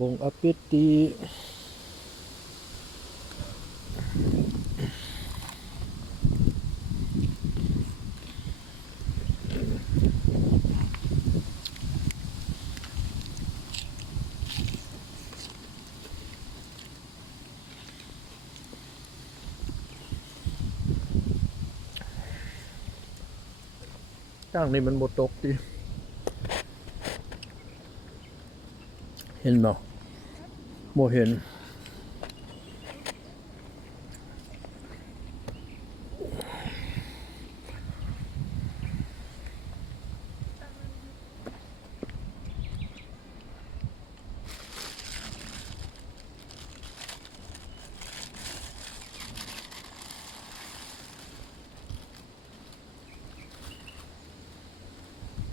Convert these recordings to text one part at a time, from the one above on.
บงอปิติจ้างนี่มันหมดตกดิเห็นบ่บ่เห็น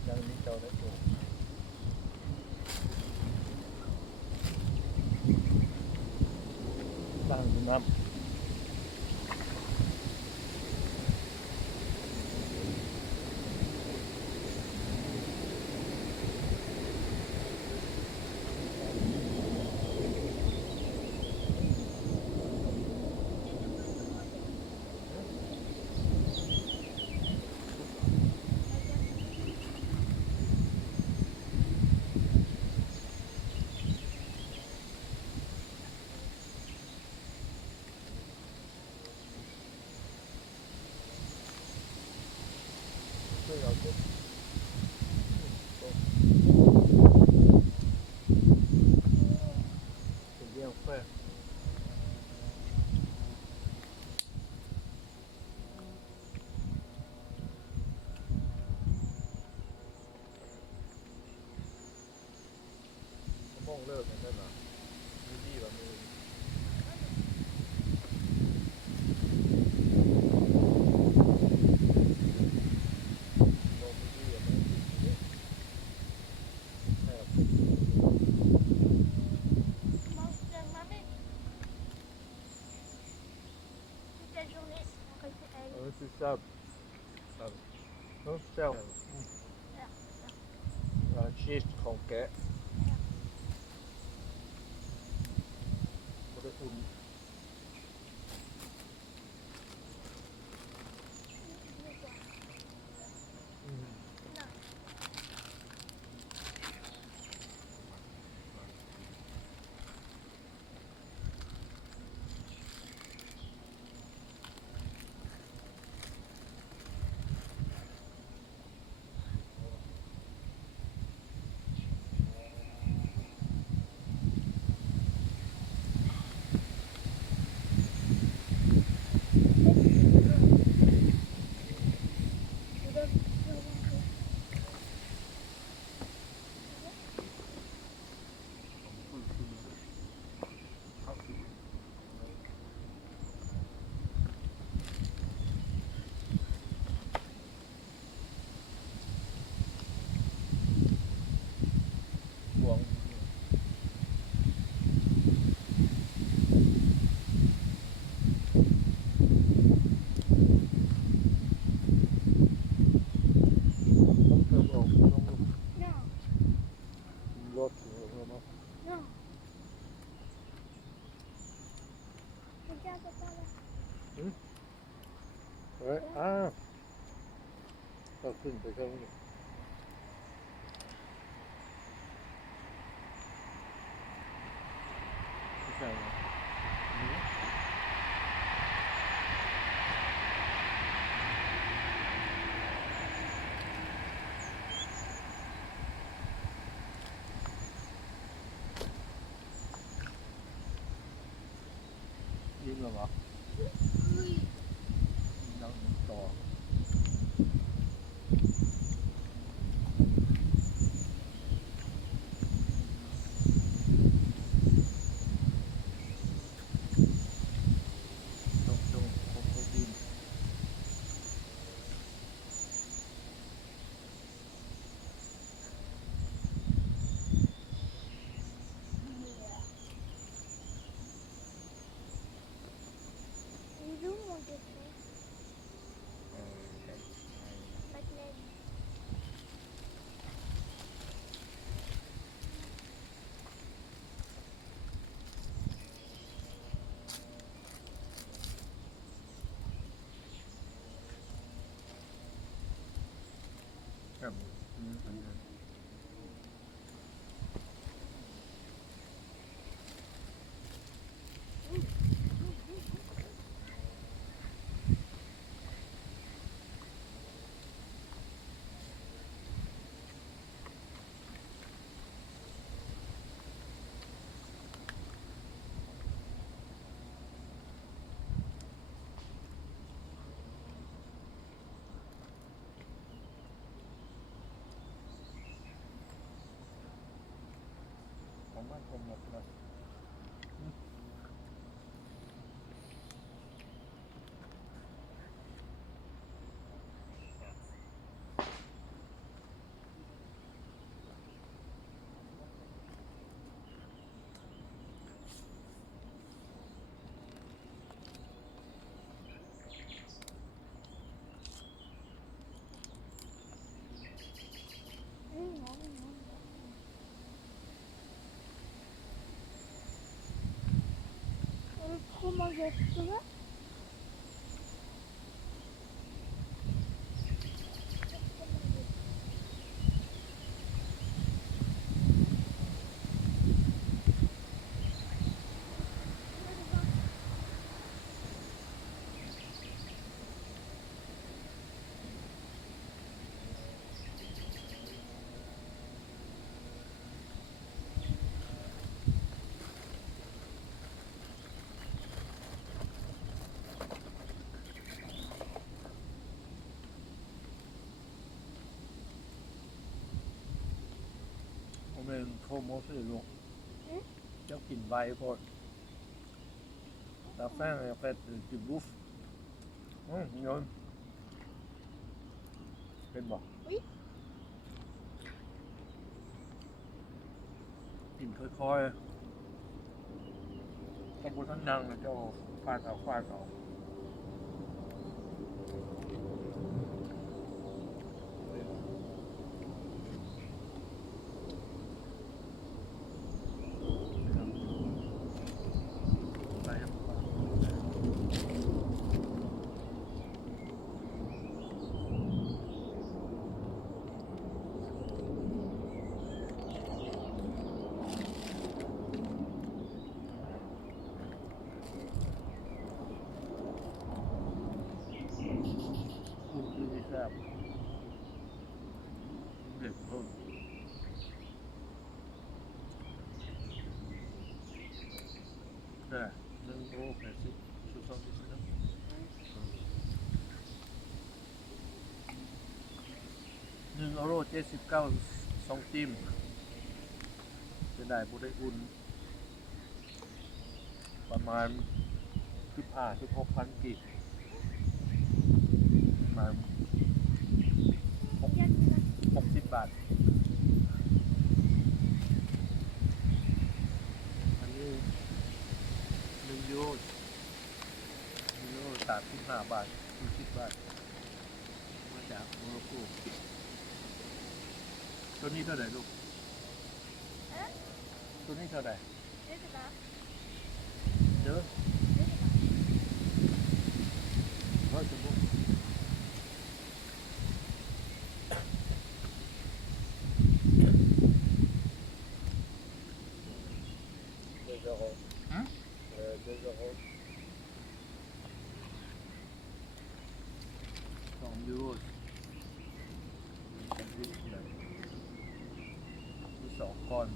ยังนี้เจ้าได้ปลูกตั้งน้ำเพื่อเอาตัวเป็นเรื่องแฝงมองเลิกกันได้หรอมีดีแบบมือมองมีดีแบบมือให้กับ Mange mamma. Toute la journée, on reste à elle. c'est ça. Non, c'est ça. Cheese ของแกะมันจะอุ่น บวงต้องเติมออกต้อง Non, รถถึงออกมา non. Regarde par là. เฮ้ยก็ขึ้นไปข้างนี้ใช่ไหมยิ้มเหรอ Oui. นั่งต่อ ครับอันนี้ของบ้านผมหมดเลยComment je peuxผมเป็นโคโมสึลูกเจ้ากินใบโพดตาแฟงเนี่ยเป็ดกินบุฟโยนเป็นบอกกินค่อยๆถ้าบุท่านนั่งเนี่ยเจ้าฟาดเอาไปครับดีแซ่บเด็ดต้นแต่นึ่งโอ้80ชุด2ที่สุด€1.792จิ้มจะได้ผู้ได้อุ่นประมาณ15-16,000กีบประมาณ60 บาทอันนี้1 ยูโร35 บาท40 บาทมาจากโมร็อกโกตัวนี้เท่าไหร่ลูกตัวนี้เท่าไหร่ Je sais pas. เด้อ Je sais pas. 100 €. Hein? 2 €. 2 ยูโรมี2 ก้อน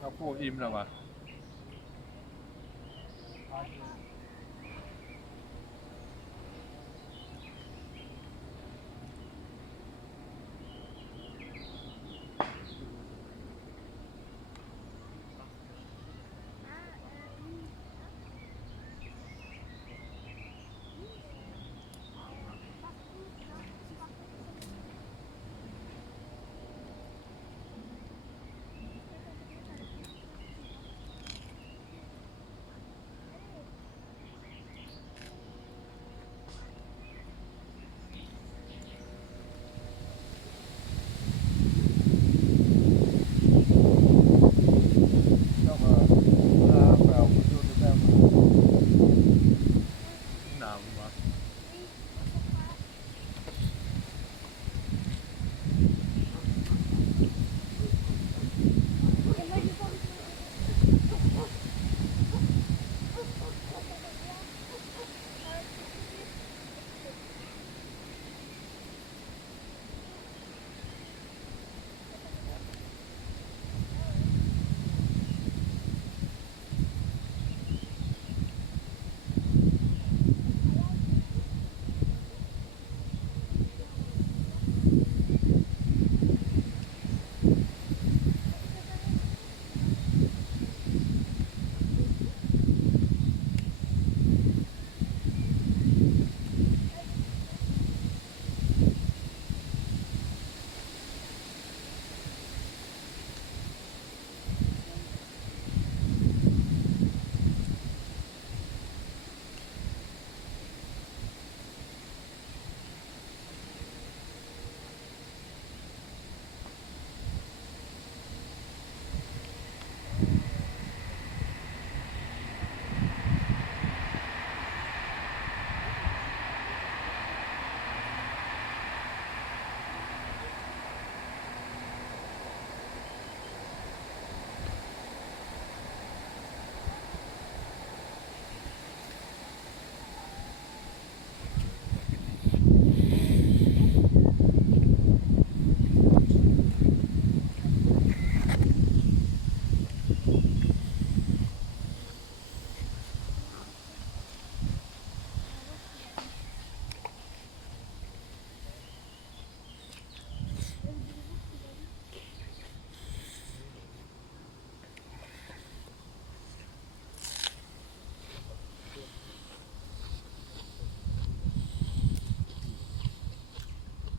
เราพูดอิ่มแล้ววะ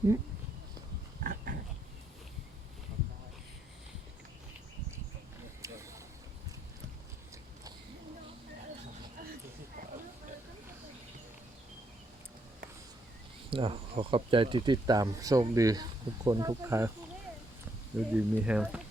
ขอขอบใจที่ติดตามโชคดีทุกคนทุกท่านดูดีมีแฮง